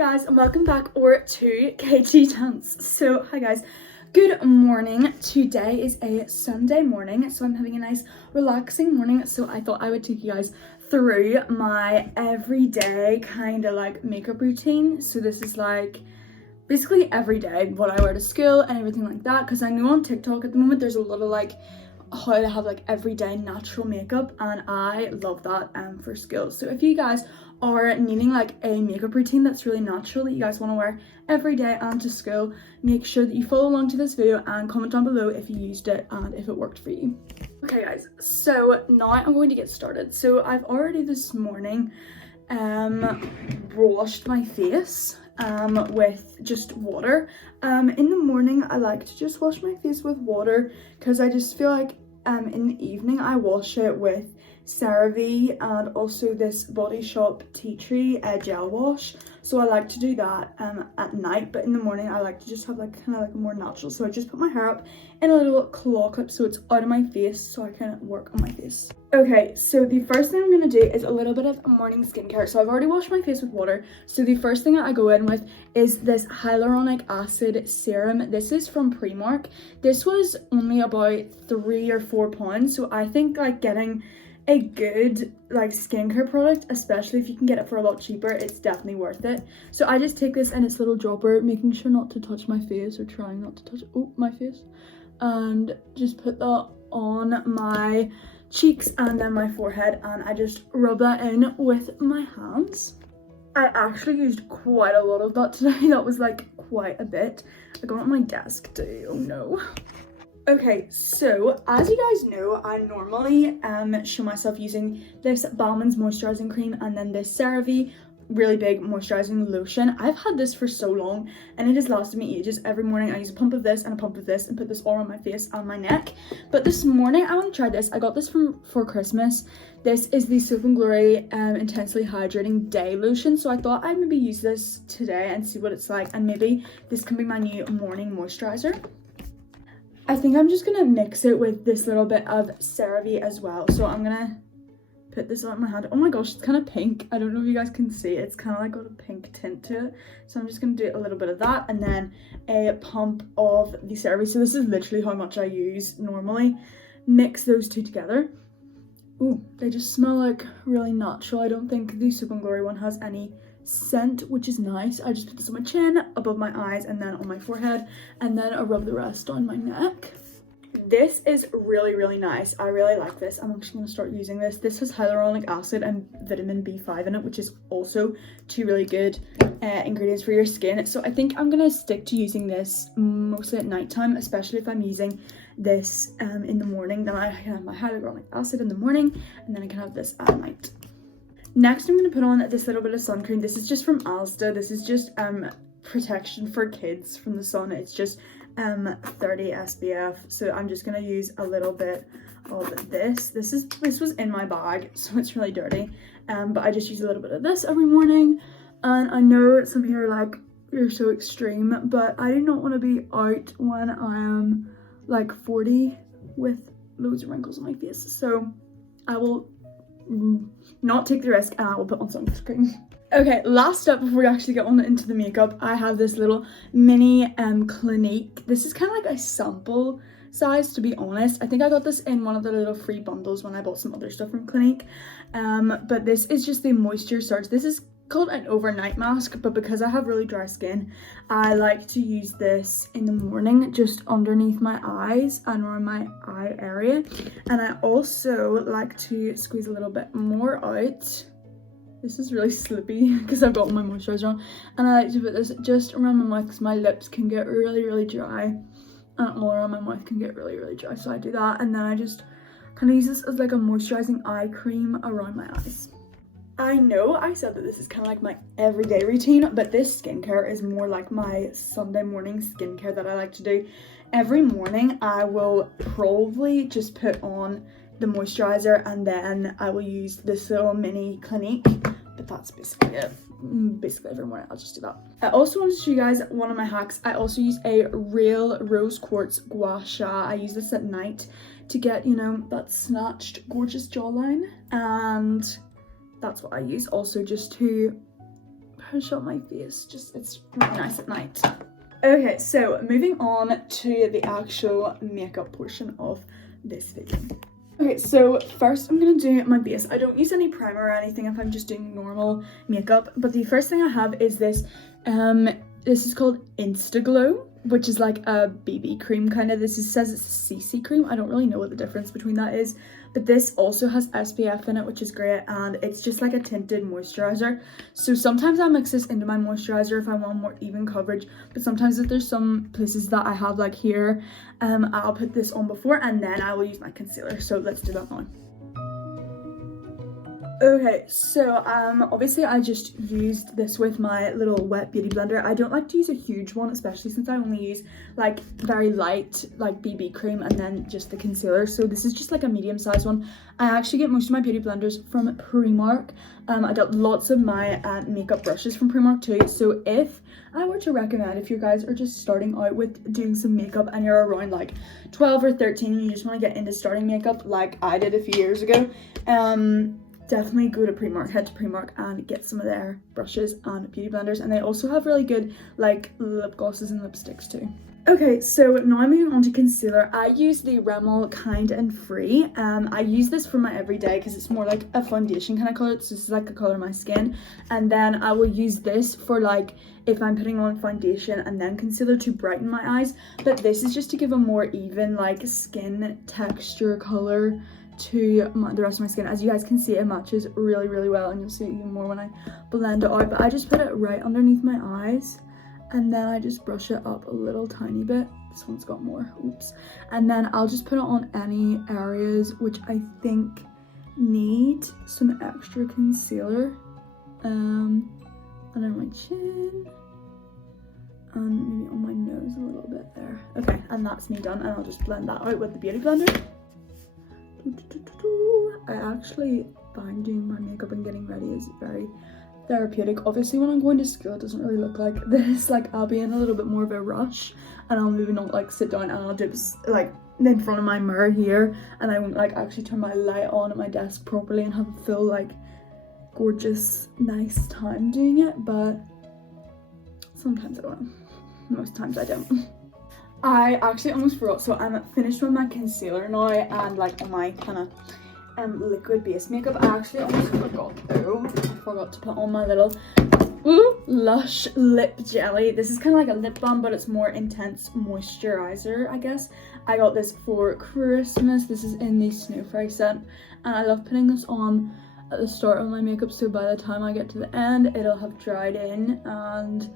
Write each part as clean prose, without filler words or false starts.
guys, and welcome back to KG Dance. So hi guys, good morning. Today is a Sunday morning, so I'm having a nice relaxing morning. So I thought I would take you guys through my everyday kind of like makeup routine. So this is like basically every day what I wear to school and everything like that, because I know on TikTok at the moment there's a lot of like how to have like everyday natural makeup, and I love that for school. So if you guys are needing like a makeup routine that's really natural that you guys want to wear every day and to school, make sure that you follow along to this video and comment down below if you used it and if it worked for you. Okay guys, so now I'm going to get started. So I've already this morning washed my face with just water. In the morning I like to just wash my face with water because I just feel like in the evening I wash it with CeraVe and also this Body Shop Tea Tree gel wash. So I like to do that at night, but in the morning I like to just have like kind of like a more natural. So I just put my hair up in a little claw clip so it's out of my face so I can work on my face. Okay, so the first thing I'm going to do is a little bit of morning skincare. So I've already washed my face with water. So the first thing that I go in with is this hyaluronic acid serum. This is from Primark. This was only about £3 or £4. So I think like getting a good like skincare product, especially if you can get it for a lot cheaper, it's definitely worth it. So I just take this in its little dropper, making sure not to touch my face or trying not to touch my face, and just put that on my cheeks and then my forehead, and I just rub that in with my hands. I actually used quite a lot of that today. That was like quite a bit. I got it on my desk too. Oh no. Okay, so as you guys know, I normally show myself using this Balmain's moisturizing cream and then this CeraVe really big moisturizing lotion. I've had this for so long and it has lasted me ages. Every morning I use a pump of this and a pump of this and put this all on my face and my neck. But this morning I want to try this. I got this for Christmas. This is the Soap & Glory Intensely Hydrating Day Lotion. So I thought I'd maybe use this today and see what it's like, and maybe this can be my new morning moisturizer. I think I'm just gonna mix it with this little bit of CeraVe as well. So I'm gonna put this on my hand. Oh my gosh, it's kind of pink. I don't know if you guys can see it. It's kind of like got a pink tint to it. So I'm just gonna do a little bit of that and then a pump of the CeraVe. So this is literally how much I use normally. Mix those two together. Ooh, they just smell like really natural. I don't think the Soap & Glory one has any scent, which is nice. I just put this on my chin, above my eyes, and then on my forehead, and then I rub the rest on my neck. This is really nice. I really like this. I'm actually going to start using this. This has hyaluronic acid and vitamin B5 in it, which is also two really good ingredients for your skin. So I think I'm going to stick to using this mostly at nighttime, especially if I'm using this in the morning. Then I can have my hyaluronic acid in the morning, and then I can have this at night. Next, I'm going to put on this little bit of sun cream. This is just from Asda. This is just protection for kids from the sun. It's just 30 SPF. So I'm just going to use a little bit of this. This was in my bag, so it's really dirty. But I just use a little bit of this every morning. And I know some here are like, you're so extreme, but I do not want to be out when I am like 40 with loads of wrinkles on my face. So I will not take the risk and I will put on sunscreen. Okay, last up before we actually get on into the makeup, I have this little mini Clinique. This is kind of like a sample size, to be honest. I think I got this in one of the little free bundles when I bought some other stuff from Clinique. But this is just the Moisture Surge. This is called an overnight mask, but because I have really dry skin, I like to use this in the morning just underneath my eyes and around my eye area. And I also like to squeeze a little bit more out. This is really slippy because I've got all my moisturizer on, and I like to put this just around my mouth because my lips can get really dry and all around my mouth can get really dry. So I do that, and then I just kind of use this as like a moisturizing eye cream around my eyes. I know I said that this is kind of like my everyday routine, but this skincare is more like my Sunday morning skincare that I like to do. Every morning I will probably just put on the moisturizer and then I will use this little mini Clinique, but that's basically it. Basically every morning I'll just do that. I also wanted to show you guys one of my hacks. I also use a real rose quartz gua sha. I use this at night to get, you know, that snatched gorgeous jawline, and that's what I use also just to push up my face. Just, it's really nice at night. Okay, so moving on to the actual makeup portion of this video. Okay, so first I'm gonna do my base. I don't use any primer or anything if I'm just doing normal makeup, but the first thing I have is this. This is called Instaglow, which is like a BB cream kind of. Says it's a CC cream. I don't really know what the difference between that is, but this also has SPF in it, which is great, and it's just like a tinted moisturizer. So sometimes I mix this into my moisturizer if I want more even coverage, but sometimes if there's some places that I have like here, I'll put this on before and then I will use my concealer. So let's do that now. Okay, so obviously I just used this with my little wet beauty blender. I don't like to use a huge one, especially since I only use like very light like BB cream and then just the concealer. So this is just like a medium sized one. I actually get most of my beauty blenders from Primark. I got lots of my makeup brushes from Primark too. So if I were to recommend, if you guys are just starting out with doing some makeup and you're around like 12 or 13 and you just want to get into starting makeup like I did a few years ago, definitely go to Primark, head to Primark and get some of their brushes and beauty blenders, and they also have really good like lip glosses and lipsticks too. Okay, so now moving on to concealer. I use the Rimmel Kind and Free. I use this for my everyday because it's more like a foundation kind of color. So this is like the color of my skin, and then I will use this for like if I'm putting on foundation and then concealer to brighten my eyes. But this is just to give a more even like skin texture color to the rest of my skin. As you guys can see, it matches really well, and you'll see it even more when I blend it out. But I just put it right underneath my eyes, and then I just brush it up a little tiny bit. This one's got more, oops. And then I'll just put it on any areas which I think need some extra concealer, under my chin and maybe on my nose a little bit there. Okay, and that's me done, and I'll just blend that out with the beauty blender. I actually find doing my makeup and getting ready is very therapeutic. Obviously when I'm going to school it doesn't really look like this. Like I'll be in a little bit more of a rush and I'll maybe not like sit down and I'll do like in front of my mirror here, and I won't like actually turn my light on at my desk properly and have a full like gorgeous nice time doing it. But sometimes I will, most times I don't. I actually almost forgot, so I'm finished with my concealer now and like on my kind of liquid base makeup. I actually almost forgot to put on my little Lush lip jelly. This is kind of like a lip balm, but it's more intense moisturizer, I guess. I got this for Christmas. This is in the Snow Fairy scent, and I love putting this on at the start of my makeup, so by the time I get to the end it'll have dried in and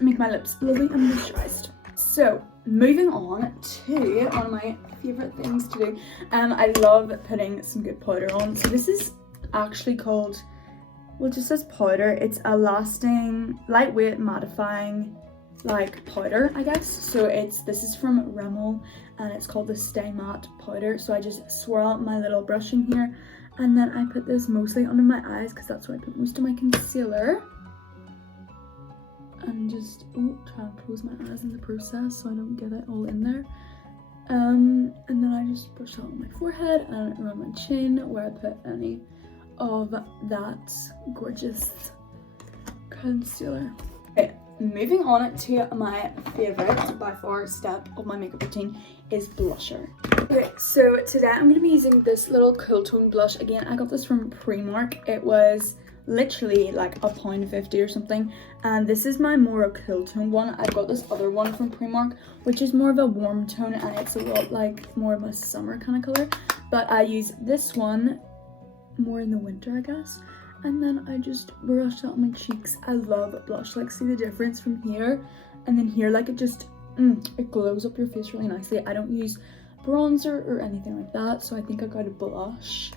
make my lips lovely and moisturized. So moving on to one of my favorite things to do, I love putting some good powder on. So this is actually called, well, it just says powder. It's a lasting, lightweight, mattifying like powder, I guess. So this is from Rimmel and it's called the Stay Matte powder. So I just swirl out my little brush in here, and then I put this mostly under my eyes because that's where I put most of my concealer. And just try and close my eyes in the process so I don't get it all in there. And then I just brush out on my forehead and around my chin where I put any of that gorgeous concealer. Okay, moving on to my favorite by far step of my makeup routine is blusher. Okay, so today I'm going to be using this little Cool Tone blush. Again, I got this from Primark. It was literally like £1.50 or something, and this is my more Cool Tone one. I've got this other one from Primark which is more of a warm tone and it's a lot like more of a summer kind of color, but I use this one more in the winter, I guess. And then I just brush out my cheeks. I love blush, like see the difference from here and then here, like it just it glows up your face really nicely. I don't use bronzer or anything like that, so I think I got a blush.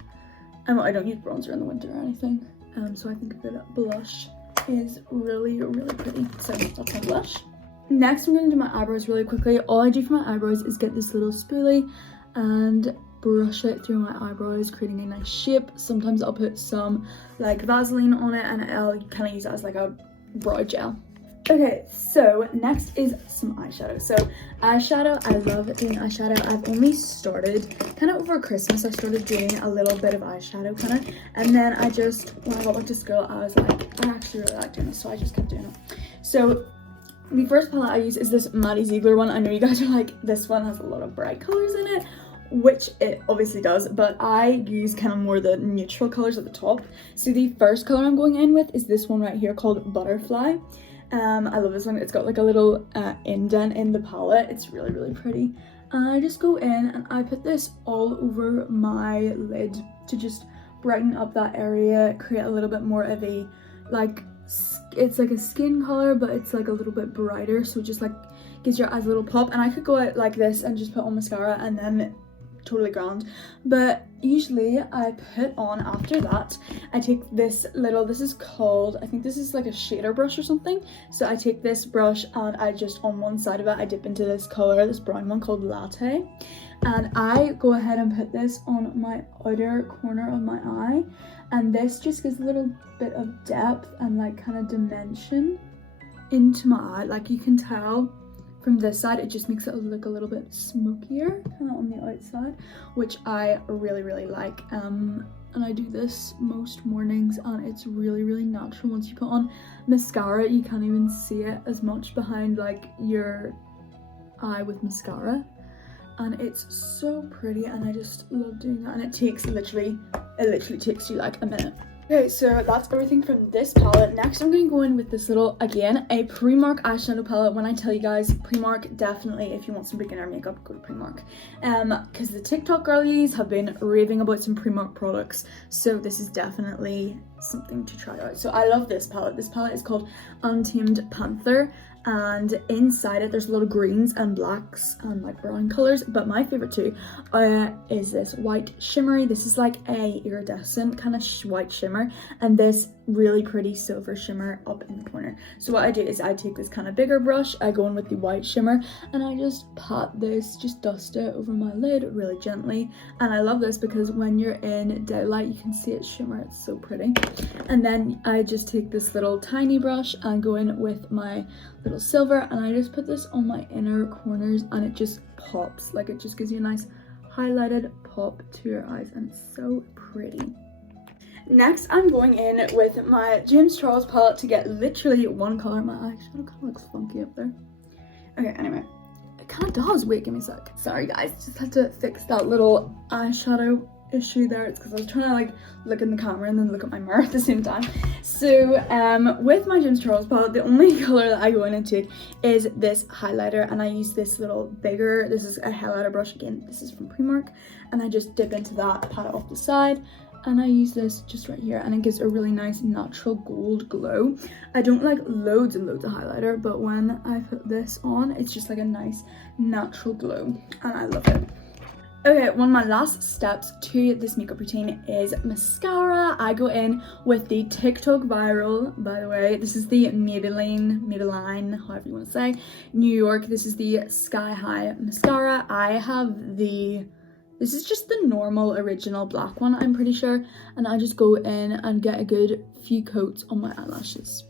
I don't use bronzer in the winter or anything. So I think that blush is really pretty. So that's my blush. Next I'm going to do my eyebrows really quickly. All I do for my eyebrows is get this little spoolie and brush it through my eyebrows, creating a nice shape. Sometimes I'll put some like Vaseline on it and I'll kind of use it as like a brow gel. Okay, so next is some eyeshadow. So eyeshadow, I love doing eyeshadow. I've only started kind of over Christmas. I started doing a little bit of eyeshadow kind of, and then I just, when I got back to school, I was like, I actually really like doing this, so I just kept doing it. So the first palette I use is this Maddie Ziegler one. I know you guys are like, this one has a lot of bright colors in it, which it obviously does, but I use kind of more the neutral colors at the top. So the first color I'm going in with is this one right here called Butterfly. I love this one. It's got like a little indent in the palette. It's really, really pretty. And I just go in and I put this all over my lid to just brighten up that area, create a little bit more of a, like, it's like a skin color, but it's like a little bit brighter, so it just like gives your eyes a little pop. And I could go out like this and just put on mascara and then totally grand, but usually I put on, after that I take this little, this is called, I think this is like a shader brush or something. So I take this brush and I just, on one side of it, I dip into this color, this brown one called Latte, and I go ahead and put this on my outer corner of my eye, and this just gives a little bit of depth and like kind of dimension into my eye. Like you can tell from this side, it just makes it look a little bit smokier kind of on the outside, which I really, really like. And I do this most mornings, and it's really, really natural. Once you put on mascara, you can't even see it as much behind like your eye with mascara, and it's so pretty, and I just love doing that. And it literally takes you like a minute. Okay, so that's everything from this palette. Next, I'm going to go in with this little, again, a Primark eyeshadow palette. When I tell you guys, Primark, definitely, if you want some beginner makeup, go to Primark. Because the TikTok girlies have been raving about some Primark products, so this is definitely something to try out. So I love this palette. This palette is called Untamed Panther, and inside it there's a lot of greens and blacks and like brown colors, but my favorite too is this white shimmery. This is like a iridescent kind of white shimmer, and this really pretty silver shimmer up in the corner. So what I do is I take this kind of bigger brush, I go in with the white shimmer, and I just pat this, just dust it over my lid really gently. And I love this because when you're in daylight, you can see it shimmer. It's so pretty. And then I just take this little tiny brush and go in with my little silver, and I just put this on my inner corners, and it just pops. Like, it just gives you a nice highlighted pop to your eyes, and it's so pretty. Next, I'm going in with my James Charles palette to get literally one color. My eyeshadow kind of looks funky up there. Okay, anyway, it kind of does. Wait, give me a sec. Sorry guys, just had to fix that little eyeshadow issue there. It's because I was trying to like look in the camera and then look at my mirror at the same time. So with my James Charles palette, the only color that I go into is this highlighter, and I use this little bigger, this is a highlighter brush. Again, this is from Primark, and I just dip into that, pat it off the side, and I use this just right here, and it gives a really nice natural gold glow. I don't like loads and loads of highlighter, but when I put this on, it's just like a nice natural glow, and I love it. Okay, one of my last steps to this makeup routine is mascara. I go in with the TikTok viral, by the way. This is the Maybelline, however you want to say, New York. This is the Sky High mascara. I have this is just the normal original black one, I'm pretty sure. And I just go in and get a good few coats on my eyelashes.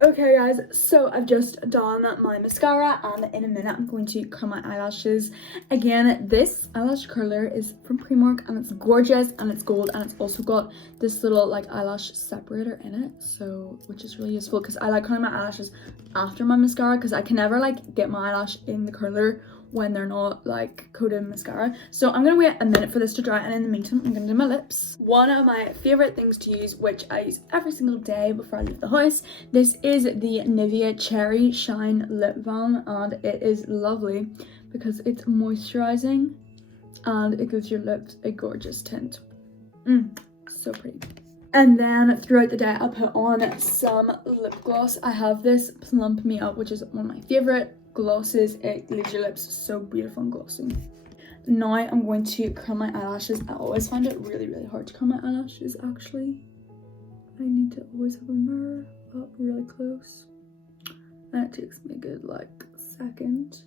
Okay guys, so I've just done my mascara, and in a minute I'm going to curl my eyelashes. Again, this eyelash curler is from Primark, and it's gorgeous, and it's gold, and it's also got this little like eyelash separator in it, so which is really useful because I like curling my eyelashes after my mascara, because I can never like get my eyelash in the curler when they're not like coated in mascara. So I'm gonna wait a minute for this to dry, and in the meantime I'm gonna do my lips. One of my favorite things to use, which I use every single day before I leave the house, this is the Nivea Cherry Shine Lip Balm, and it is lovely because it's moisturizing and it gives your lips a gorgeous tint. So pretty. And then throughout the day I'll put on some lip gloss. I have this Plump Me Up, which is one of my favorite glosses. It leaves your lips so beautiful and glossy. Now I'm going to curl my eyelashes. I always find it really, really hard to curl my eyelashes, actually. I need to always have a mirror up really close, and it takes me a good like second.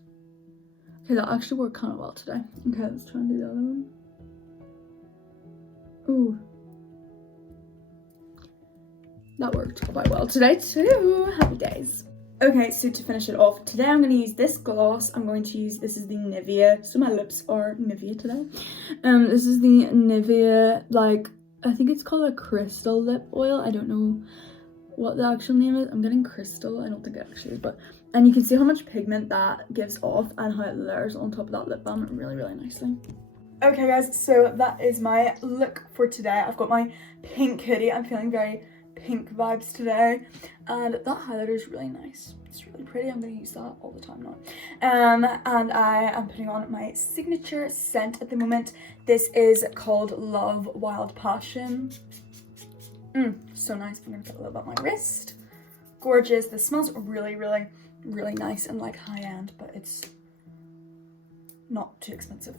Okay, that actually worked kind of well today. Okay, let's try and do the other one. Ooh, that worked quite well today too. Happy days. Okay, so to finish it off, today I'm going to use this gloss. I'm going to use, this is the Nivea, so my lips are Nivea today. This is the Nivea, like, I think it's called a crystal lip oil. I don't know what the actual name is. I'm getting crystal, I don't think it actually is, but, and you can see how much pigment that gives off and how it layers on top of that lip balm really, really nicely. Okay guys, so that is my look for today. I've got my pink hoodie. I'm feeling very pink vibes today, and that highlighter is really nice. It's really pretty. I'm going to use that all the time now. And I am putting on my signature scent at the moment. This is called Love Wild Passion. So nice. I'm going to put a little bit on my wrist. Gorgeous. This smells really, really, really nice and like high end, but it's not too expensive.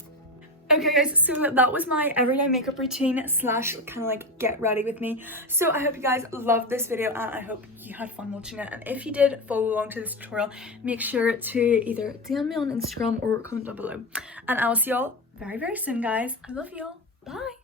Okay guys, so that was my everyday makeup routine slash kind of like get ready with me. So I hope you guys loved this video and I hope you had fun watching it. And if you did, follow along to this tutorial. Make sure to either DM me on Instagram or comment down below. And I will see y'all very, very soon, guys. I love y'all. Bye.